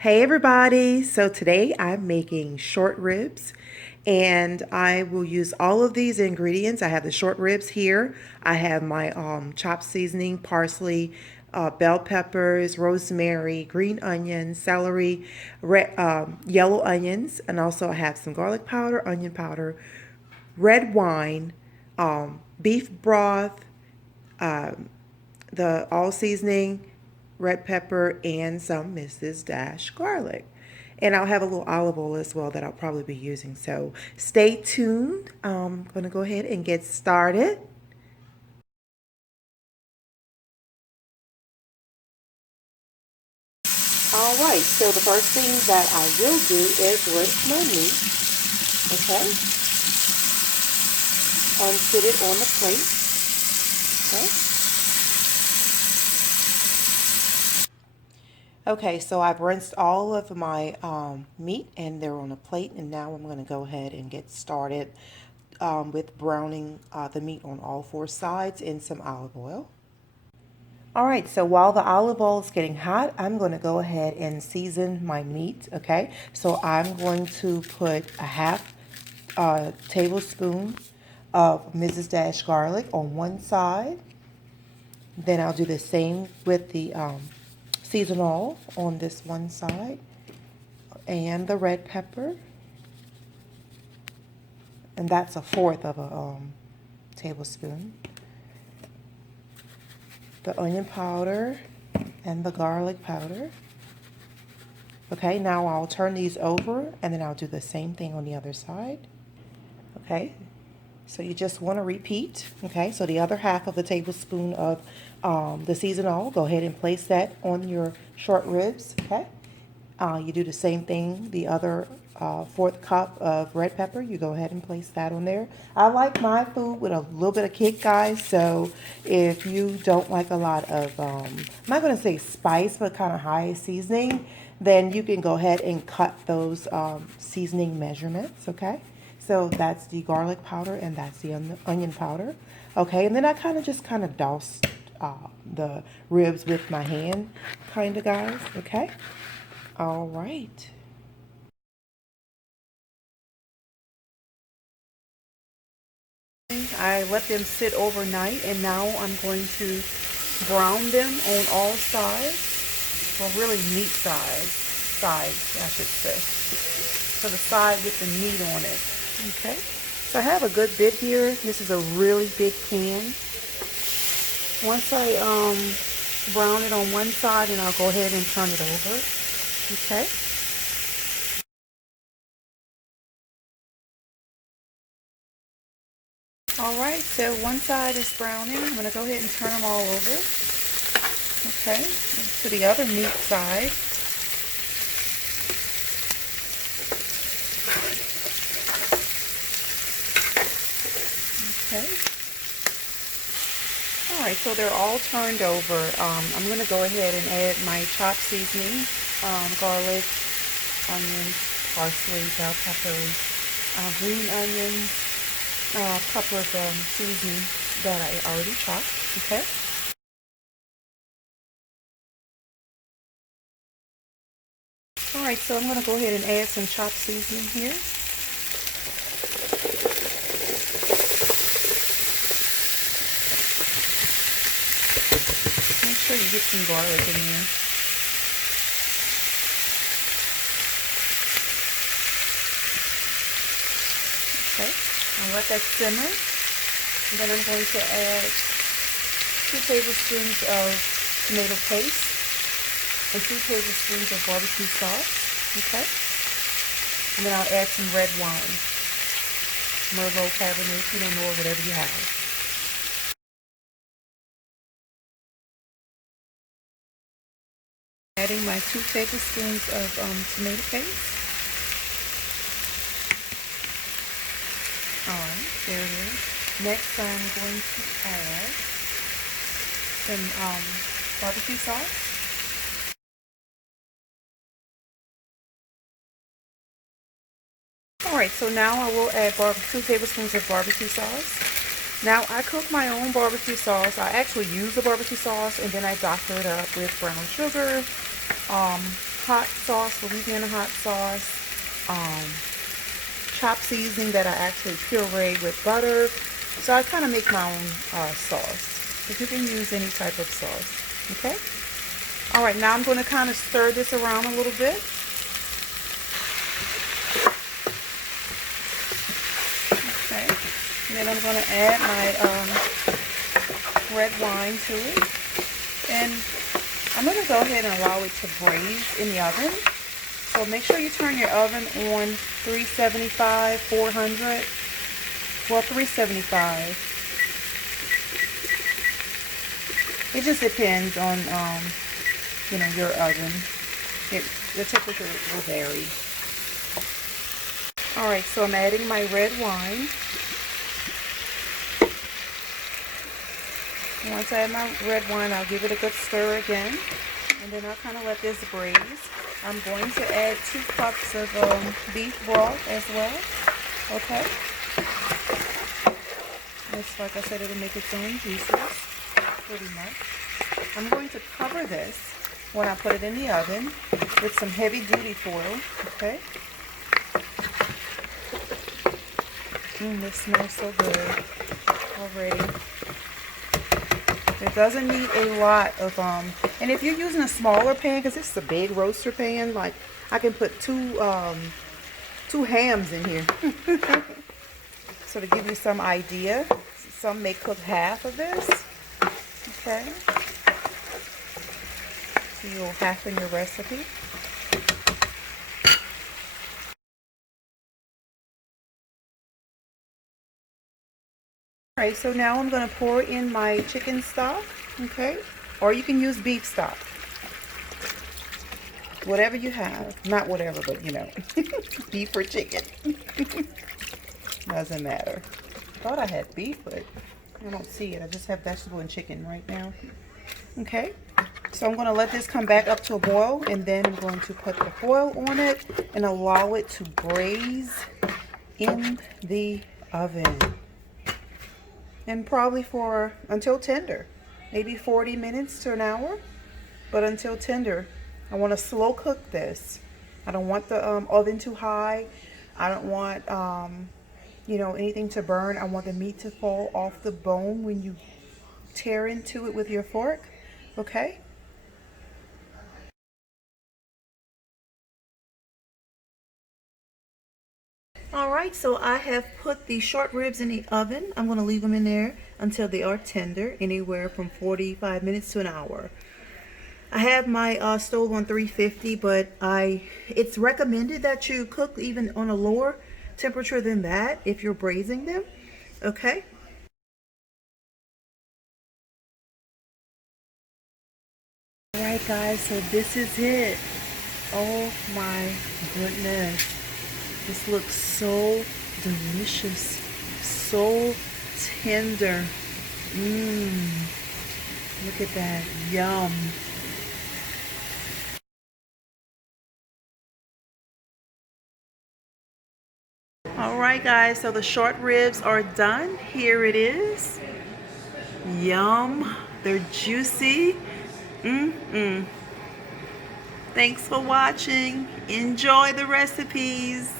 Hey everybody! So today I'm making short ribs and I will use all of these ingredients. I have the short ribs here. I have my chopped seasoning, parsley, bell peppers, rosemary, green onions, celery, yellow onions, and also I have some garlic powder, onion powder, red wine, beef broth, the all seasoning, red pepper, and some Mrs. Dash garlic. And I'll have a little olive oil as well that I'll probably be using. So stay tuned. I'm going to go ahead and get started. All right, so the first thing that I will do is rinse my meat, okay, and put it on the plate, okay. Okay, so I've rinsed all of my meat and they're on a plate, and now I'm going to go ahead and get started with browning the meat on all four sides in some olive oil. All right, so while the olive oil is getting hot, I'm going to go ahead and season my meat, okay? So I'm going to put a half tablespoon of Mrs. Dash garlic on one side. Then I'll do the same with the seasonal on this one side, and the red pepper, and that's a fourth of a tablespoon. The onion powder and the garlic powder. Okay, now I'll turn these over and then I'll do the same thing on the other side. Okay, so you just want to repeat. Okay, so the other half of the tablespoon of the seasonal, go ahead and place that on your short ribs. Okay, you do the same thing. The other fourth cup of red pepper, you go ahead and place that on there. I like my food with a little bit of kick, guys. So if you don't like a lot of, I'm not going to say spice, but kind of high seasoning, then you can go ahead and cut those seasoning measurements, okay? So that's the garlic powder and that's the onion powder. Okay, and then I just kind of douse the ribs with my hand, kind of, guys, okay? All right. I let them sit overnight and now I'm going to brown them on all sides, well really sides I should say, so the side with the meat on it. Okay, so I have a good bit here. This is a really big pan. Once I brown it on one side, and I'll go ahead and turn it over. Okay. All right, so one side is browning. I'm going to go ahead and turn them all over. Okay, to the other meat side. Okay. All right, so they're all turned over. I'm going to go ahead and add my chopped seasoning, garlic, onions, parsley, bell peppers, green onions, a couple of seasonings that I already chopped. Okay. All right, so I'm going to go ahead and add some chopped seasoning here. Make sure you get some garlic in there. Okay, I'll let that simmer. And then I'm going to add 2 tablespoons of tomato paste and 2 tablespoons of barbecue sauce. Okay, and then I'll add some red wine, Merlot, Cabernet, Pinot Noir, whatever you have. Adding my 2 tablespoons of tomato paste. Alright, there it is. Next I'm going to add some barbecue sauce. Alright, so now I will add 2 tablespoons of barbecue sauce. Now I cook my own barbecue sauce. I actually use the barbecue sauce and then I doctor it up with brown sugar, hot sauce, Louisiana hot sauce, chopped seasoning that I actually puree with butter. So I kind of make my own sauce. But you can use any type of sauce. Okay? All right, now I'm going to kind of stir this around a little bit. Okay. And then I'm going to add my red wine to it. And I'm going to go ahead and allow it to braise in the oven. So make sure you turn your oven on 375, 400. Well, 375. It just depends on, you know, your oven. The temperature will vary. All right, so I'm adding my red wine. Once I add my red wine, I'll give it a good stir again. And then I'll kind of let this braise. I'm going to add 2 cups of beef broth as well. Okay. It's like I said, it'll make its own juices, pretty much. I'm going to cover this when I put it in the oven with some heavy duty foil. Okay. This smells so good already. It doesn't need a lot of, and if you're using a smaller pan, because it's a big roaster pan, like I can put two hams in here. So to give you some idea, some may cook half of this. Okay. So you'll half in your recipe. Alright, so now I'm going to pour in my chicken stock, okay? Or you can use beef stock. Whatever you have. Not whatever, but you know. Beef or chicken. Doesn't matter. Thought I had beef, but I don't see it. I just have vegetable and chicken right now. Okay? So I'm going to let this come back up to a boil, and then I'm going to put the foil on it and allow it to braise in the oven. And probably for until tender, maybe 40 minutes to an hour, but until tender. I want to slow cook this. I don't want the oven too high. I don't want you know, anything to burn. I want the meat to fall off the bone when you tear into it with your fork. Okay. Alright, so I have put the short ribs in the oven. I'm going to leave them in there until they are tender, anywhere from 45 minutes to an hour. I have my stove on 350, but it's recommended that you cook even on a lower temperature than that if you're braising them. Okay. Alright guys, so this is it. Oh my goodness. This looks so delicious, so tender. Look at that, yum. All right guys, so the short ribs are done. Here it is. Yum, they're juicy. Thanks for watching. Enjoy the recipes.